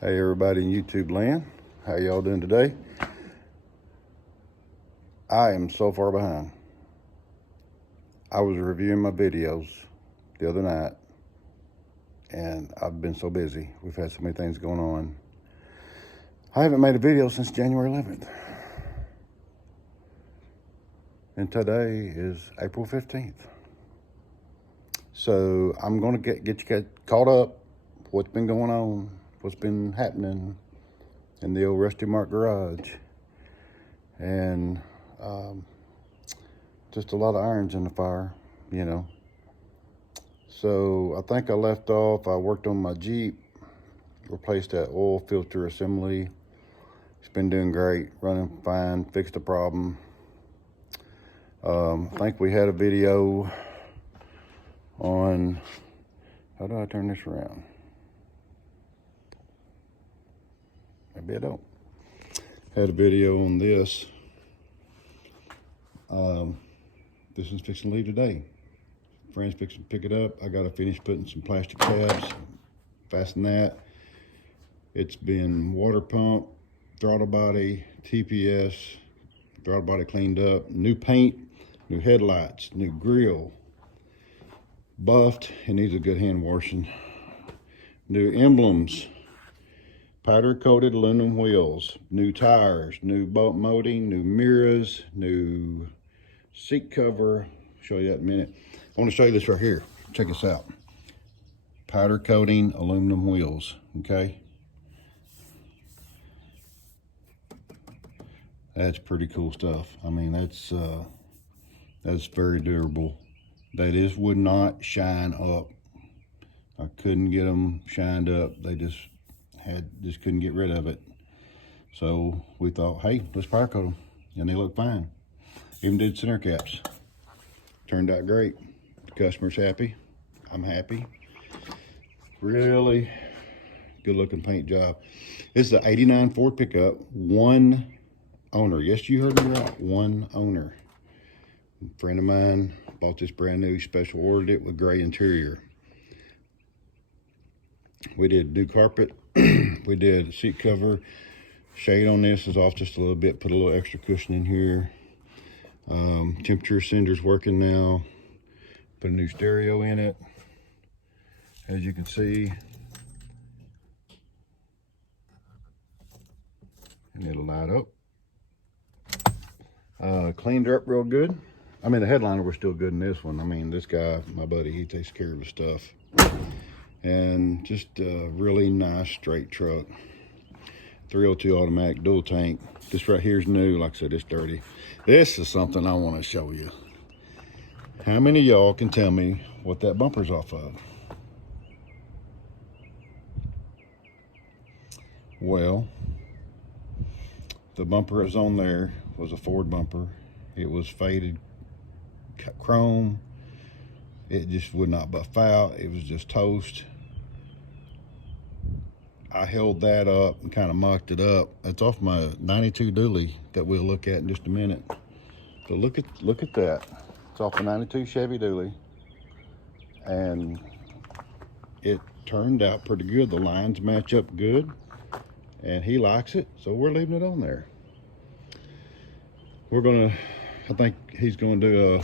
Hey everybody in YouTube land, how y'all doing today? I am so far behind. I was reviewing my videos the other night and I've been so busy. We've had so many things going on. I haven't made a video since January 11th. And today is April 15th. So I'm gonna get you caught up what's been going on, what's been happening in the old Rusty Mark garage. And just a lot of irons in the fire, you know. So I think I left off, I worked on my Jeep, replaced that oil filter assembly. It's been doing great, running fine, fixed the problem. I think we had a video on, how do I turn this around? Maybe I don't. Had a video on this. This is fixing to leave today. Friend's fixing to pick it up. I gotta finish putting some plastic tabs, fasten that. It's been water pump, throttle body, TPS, throttle body cleaned up, new paint, new headlights, new grill, buffed, it needs a good hand washing. New emblems, powder coated aluminum wheels, new tires, new bolt molding, new mirrors, new seat cover. Show you that in a minute. I want to show you this right here. Check this out. Powder coating aluminum wheels, okay? That's pretty cool stuff. I mean, that's very durable. That would not shine up. I couldn't get them shined up. They just couldn't get rid of it. So we thought, hey, let's powder coat them, and they look fine. Even did center caps. Turned out great. The customer's happy. I'm happy. Really good looking paint job. This is an '89 Ford pickup, one owner. Yes, you heard me right, one owner. A friend of mine bought this brand new, special ordered it with gray interior. We did new carpet. We did seat cover. Shade on this is off just a little bit. Put a little extra cushion in here. Temperature sender's working now. Put a new stereo in it. As you can see, and it'll light up. Cleaned her up real good. I mean, the headliner was still good in this one. I mean, this guy, my buddy, he takes care of the stuff. And just a really nice straight truck. 302 automatic dual tank. This right here is new. Like I said, it's dirty. This is something I want to show you. How many of y'all can tell me what that bumper's off of? Well, the bumper that's on there was a Ford bumper. It was faded chrome. It just would not buff out. It was just toast. I held that up and kind of mocked it up. It's off my 92 Doeley that we'll look at in just a minute. So look at that. It's off a 92 Chevy Doeley. And it turned out pretty good. The lines match up good. And he likes it, so we're leaving it on there. I think he's gonna do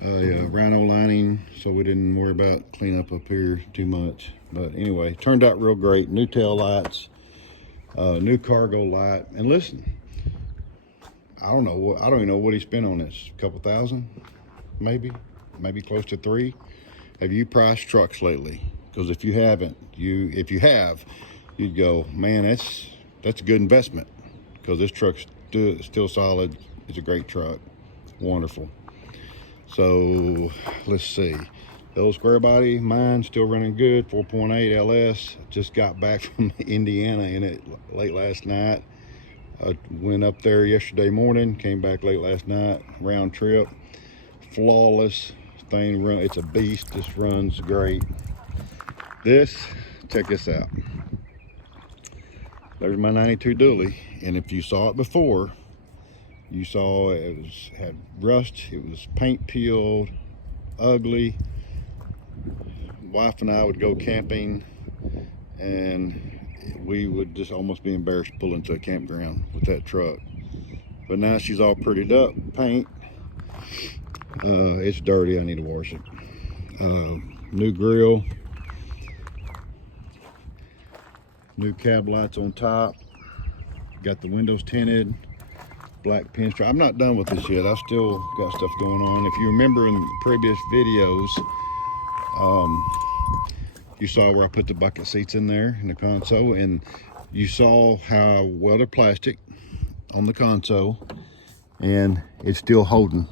a rhino lining, so we didn't worry about cleaning up here too much. But anyway, turned out real great. New tail lights, new cargo light. And listen, I don't even know what he spent on this. A couple thousand, maybe close to $3. Have you priced trucks lately? Because if you haven't, if you have, you'd go, man, that's a good investment. Because this truck's still solid. It's a great truck, wonderful. So let's see. The old square body, mine still running good, 4.8 LS. Just got back from Indiana in it late last night. I went up there yesterday morning, came back late last night, round trip. Flawless thing, it's a beast, this runs great. Check this out. There's my 92 Doeley, and if you saw it before, you saw had rust, it was paint peeled, ugly. Wife and I would go camping, and we would just almost be embarrassed to pull into a campground with that truck. But now she's all prettied up, paint. It's dirty, I need to wash it. New grill, new cab lights on top, got the windows tinted, black pinstripe. I'm not done with this yet. I still got stuff going on. If you remember in the previous videos, you saw where I put the bucket seats in there in the console, and you saw how welded plastic on the console, and it's still holding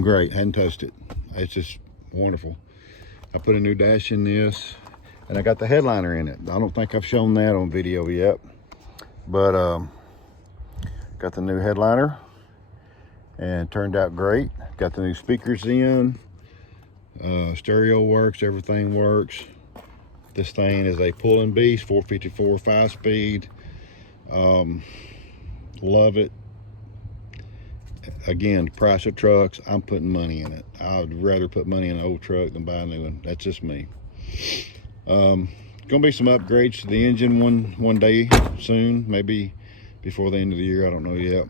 great. Hadn't touched it. It's just wonderful. I put a new dash in this, and I got the headliner in it. I don't think I've shown that on video yet, but got the new headliner and turned out great. Got the new speakers in, stereo works, everything works. This thing is a pulling beast, 454 5-speed. Love it. Again, the price of trucks, I'm putting money in it. I'd rather put money in an old truck than buy a new one. That's just me. Gonna be some upgrades to the engine one day soon, maybe before the end of the year, I don't know yet.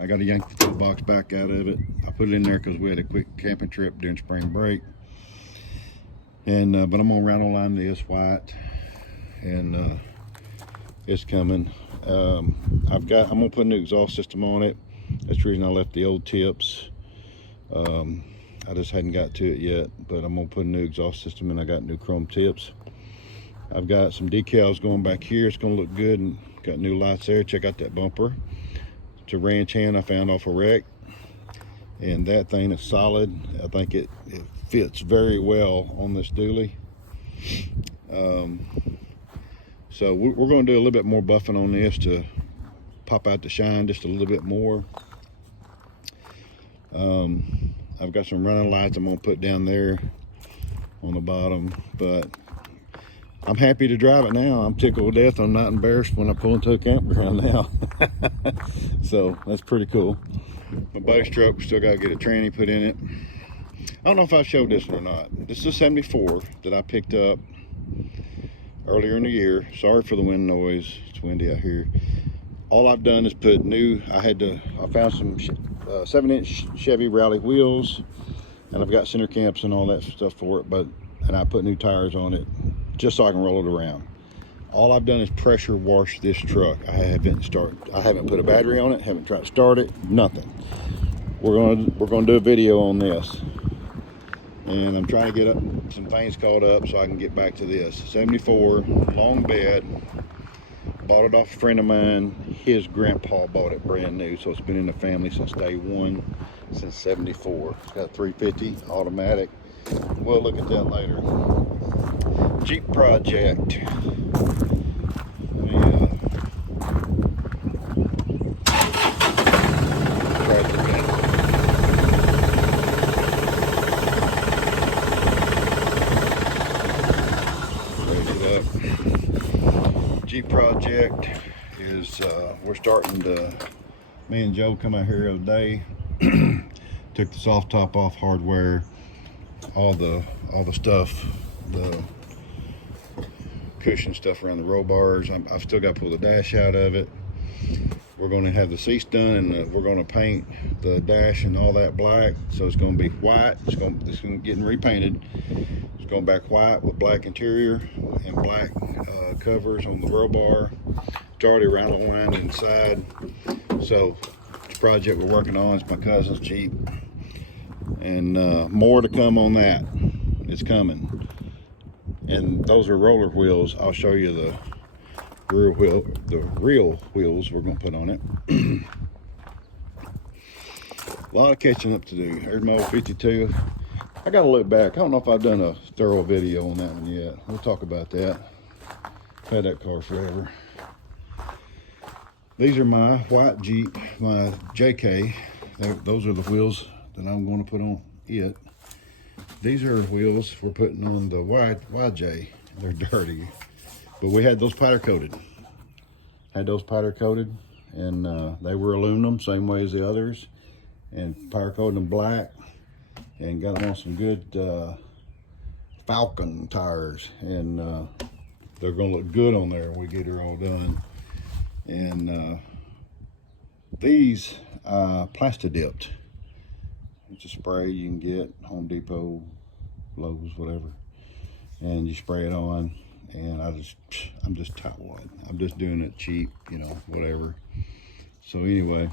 I got to yank the toolbox back out of it. I put it in there because we had a quick camping trip during spring break. And but I'm gonna round line this white, and it's coming. I'm gonna put a new exhaust system on it. That's the reason I left the old tips. I just hadn't got to it yet, but I'm gonna put a new exhaust system in. I got new chrome tips. I've got some decals going back here. It's gonna look good, and got new lights there. Check out that bumper. It's a ranch hand I found off a wreck, and that thing is solid. I think it fits very well on this Doeley. So we're going to do a little bit more buffing on this to pop out the shine just a little bit more. I've got some running lights I'm going to put down there on the bottom, but I'm happy to drive it now. I'm tickled to death. I'm not embarrassed when I pull into a campground now. So that's pretty cool. My buddy's truck, we still got to get a tranny put in it. I don't know if I showed this one or not. This is a 74 that I picked up earlier in the year. Sorry for the wind noise. It's windy out here. All I've done is put new, I found some 7-inch Chevy Rally wheels, and I've got center camps and all that stuff for it, and I put new tires on it just so I can roll it around. All I've done is pressure wash this truck. I haven't put a battery on it, haven't tried to start it, nothing. We're gonna do a video on this. And I'm trying to get some things caught up so I can get back to this. 74, long bed. Bought it off a friend of mine. His grandpa bought it brand new, so it's been in the family since day one, since 74. It's got 350 automatic. We'll look at that later. Jeep project. Jeep project is we're starting to. Me and Joe come out here the other day. Took the soft top off, hardware, all the stuff, the cushion stuff around the roll bars. I've still got to pull the dash out of it. We're going to have the seats done, and we're going to paint the dash and all that black, so it's going to be white. It's going to get repainted. It's going back white with black interior and black covers on the roll bar. It's already round the line inside. So the project we're working on is my cousin's Jeep, and more to come on that. It's coming. And those are roller wheels. I'll show you the real wheels we're going to put on it. A lot of catching up to do. Here's my old 52. I got to look back. I don't know if I've done a thorough video on that one yet. We'll talk about that. I've had that car forever. These are my white Jeep, my JK. Those are the wheels that I'm going to put on it. These are wheels we're putting on the YJ. They're dirty, but we had those powder coated. And they were aluminum, same way as the others, and powder coated them black, and got them on some good Falcon tires, and they're gonna look good on there when we get her all done. And these plasti dipped. It's a spray you can get Home Depot, Lowe's, whatever, and you spray it on. And I'm just tightwad. I'm just doing it cheap, you know, whatever. So anyway,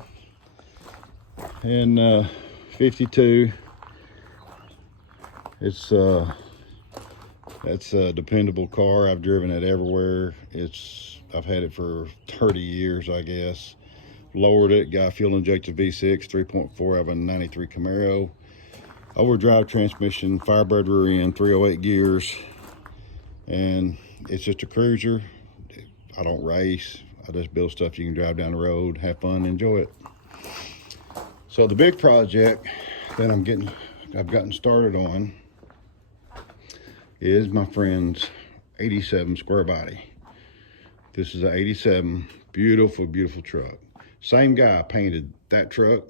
and 52. It's that's a dependable car. I've driven it everywhere. I've had it for 30 years, I guess. Lowered it, got a fuel injected V6, 3.4 out of a 93 Camaro. Overdrive transmission, Firebird rear end, 308 gears. And it's just a cruiser. I don't race. I just build stuff you can drive down the road, have fun, enjoy it. So the big project that I've gotten started on is my friend's 87 square body. This is an 87, beautiful, beautiful truck. Same guy painted that truck,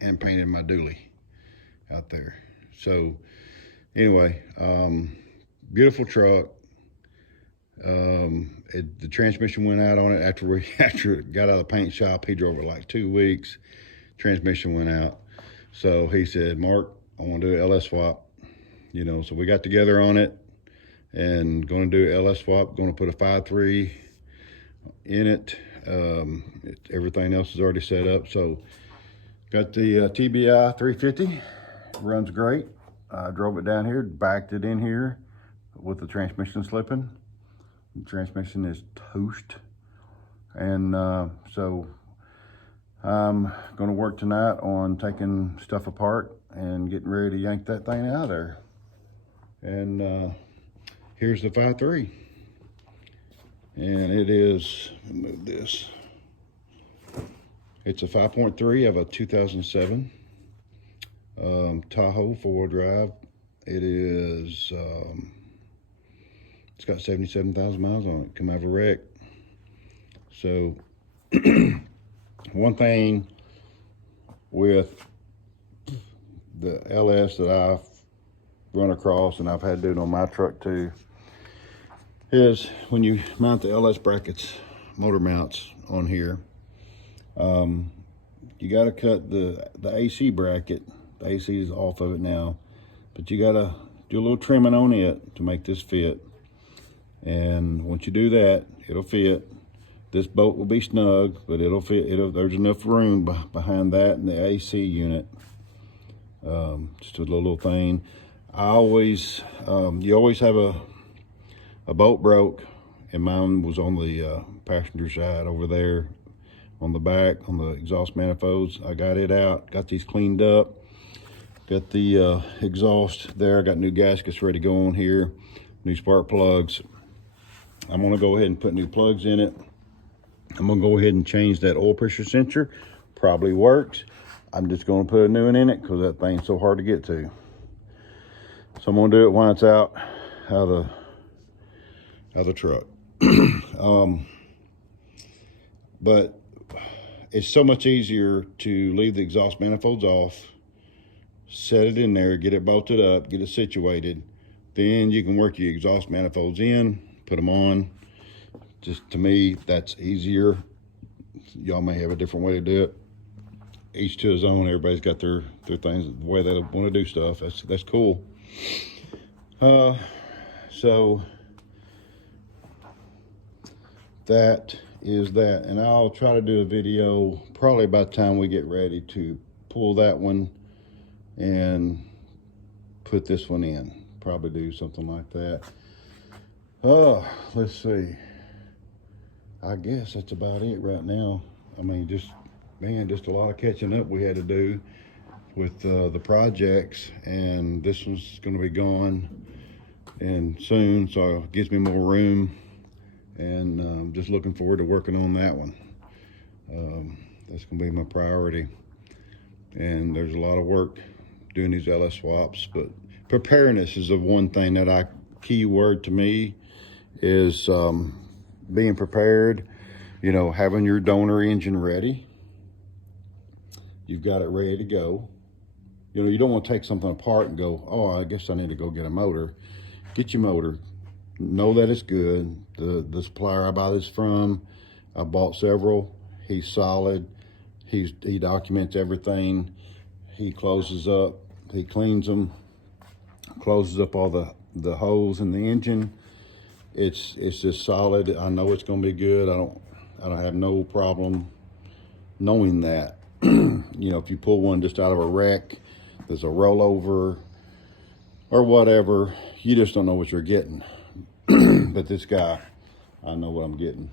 and painted my Doeley out there. So anyway, beautiful truck. The transmission went out on it after it got out of the paint shop. He drove it like 2 weeks. Transmission went out. So he said, Mark, I want to do an LS swap. You know, so we got together on it and going to do LS swap. Going to put a 5.3 in it. Everything else is already set up. So got the TBI 350. Runs great. I drove it down here, backed it in here with the transmission slipping. The transmission is toast. And so I'm going to work tonight on taking stuff apart and getting ready to yank that thing out of there. And here's the 5.3. And it is, let me move this. It's a 5.3 of a 2007 Tahoe 4-wheel drive. It is, it's got 77,000 miles on it. Come out of a wreck. So one thing with the LS that I've run across, and I've had to do it on my truck too, is when you mount the LS brackets, motor mounts on here, you got to cut the AC bracket. The AC is off of it now, but you got to do a little trimming on it to make this fit. And once you do that, it'll fit. This bolt will be snug, but it'll fit. There's enough room behind that and the AC unit. Just a little thing. You always have a bolt broke, and mine was on the passenger side over there on the back on the exhaust manifolds. I got it out, got these cleaned up, got the exhaust there. I got new gaskets ready to go on here, new spark plugs. I'm gonna go ahead and put new plugs in it. I'm gonna go ahead and change that oil pressure sensor. Probably works. I'm just gonna put a new one in it because that thing's so hard to get to. So I'm gonna do it when it's out of the truck. But it's so much easier to leave the exhaust manifolds off, set it in there, get it bolted up, get it situated. Then you can work your exhaust manifolds in, put them on. Just to me, that's easier. Y'all may have a different way to do it. Each to his own. Everybody's got their things, the way they want to do stuff. That's cool. So that is that, and I'll try to do a video probably by the time we get ready to pull that one and put this one in. Probably do something like that. Let's see. I guess that's about it right now. I mean, just a lot of catching up we had to do with the projects, and this one's going to be gone and soon, so it gives me more room, and I'm just looking forward to working on that one. That's going to be my priority, and there's a lot of work doing these LS swaps, but preparedness is the one thing that key word to me is being prepared. You know, having your donor engine ready. You've got it ready to go. You know, you don't want to take something apart and go, oh, I guess I need to go get a motor. Get your motor, know that it's good. The supplier I buy this from, I bought several. He's solid. He documents everything. He closes up. He cleans them. Closes up all the holes in the engine. It's just solid. I know it's going to be good. I don't have no problem knowing that. You know, if you pull one just out of a wreck, there's a rollover or whatever, you just don't know what you're getting. But this guy, I know what I'm getting.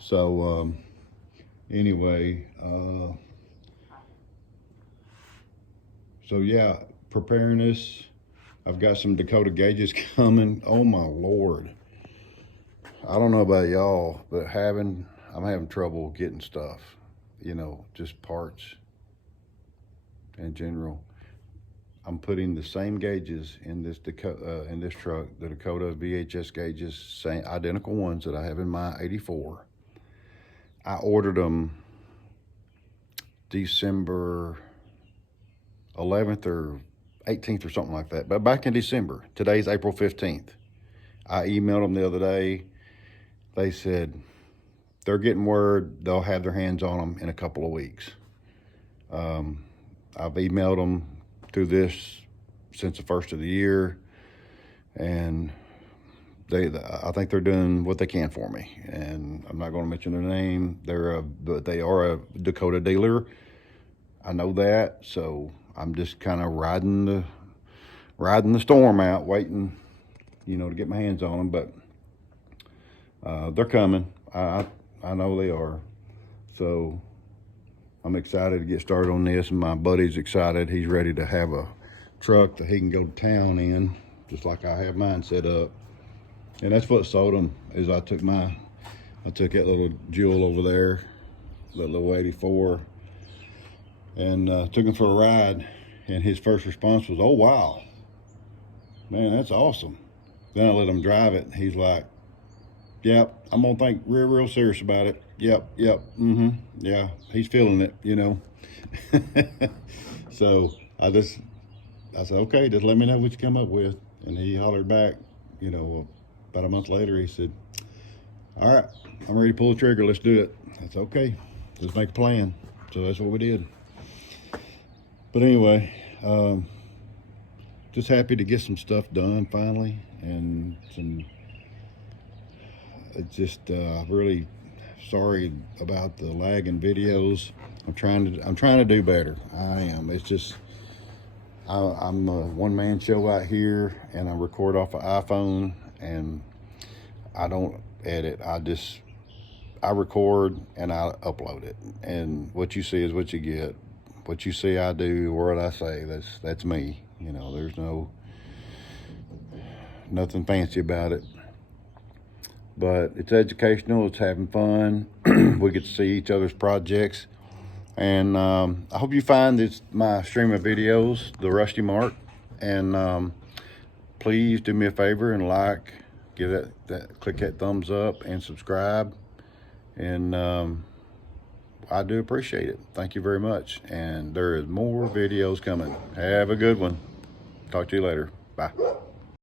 So anyway, so yeah, Preparedness. I've got some Dakota gauges coming. Oh my Lord. I don't know about y'all, but I'm having trouble getting stuff, you know, just parts in general. I'm putting the same gauges in this truck, the Dakota VHS gauges, same identical ones that I have in my 84. I ordered them December 11th or 18th or something like that, but back in December. Today's April 15th. I emailed them the other day. They said they're getting word they'll have their hands on them in a couple of weeks. I've emailed them through this since the first of the year, and I think they're doing what they can for me. And I'm not going to mention their name. But they are a Dakota dealer. I know that, so I'm just kind of riding the storm out, waiting, you know, to get my hands on them. But they're coming. I know they are. So I'm excited to get started on this, and my buddy's excited. He's ready to have a truck that he can go to town in, just like I have mine set up. And that's what sold him, is I took that little Jewel over there, that little 84, and took him for a ride. And his first response was, "Oh wow, man, that's awesome." Then I let him drive it. He's like, "Yep, I'm gonna think real serious about it. Yep, yeah." He's feeling it, you know. So I said, "Okay, just let me know what you come up with." And he hollered back, you know, about a month later. He said, "All right, I'm ready to pull the trigger. Let's do it." That's okay. Let's make a plan. So that's what we did. But anyway, just happy to get some stuff done finally, and it's just really sorry about the lag in videos. I'm trying to do better. I am. It's just I'm a one-man show out here, and I record off an iPhone, and I don't edit. I record and I upload it, and what you see is what you get. What you see I do, or what I say, that's me. You know, there's nothing fancy about it. But it's educational, it's having fun. We get to see each other's projects. And I hope you find my stream of videos, the Rusty Mark. And please do me a favor and click that thumbs up and subscribe. And I do appreciate it. Thank you very much. And there is more videos coming. Have a good one. Talk to you later. Bye.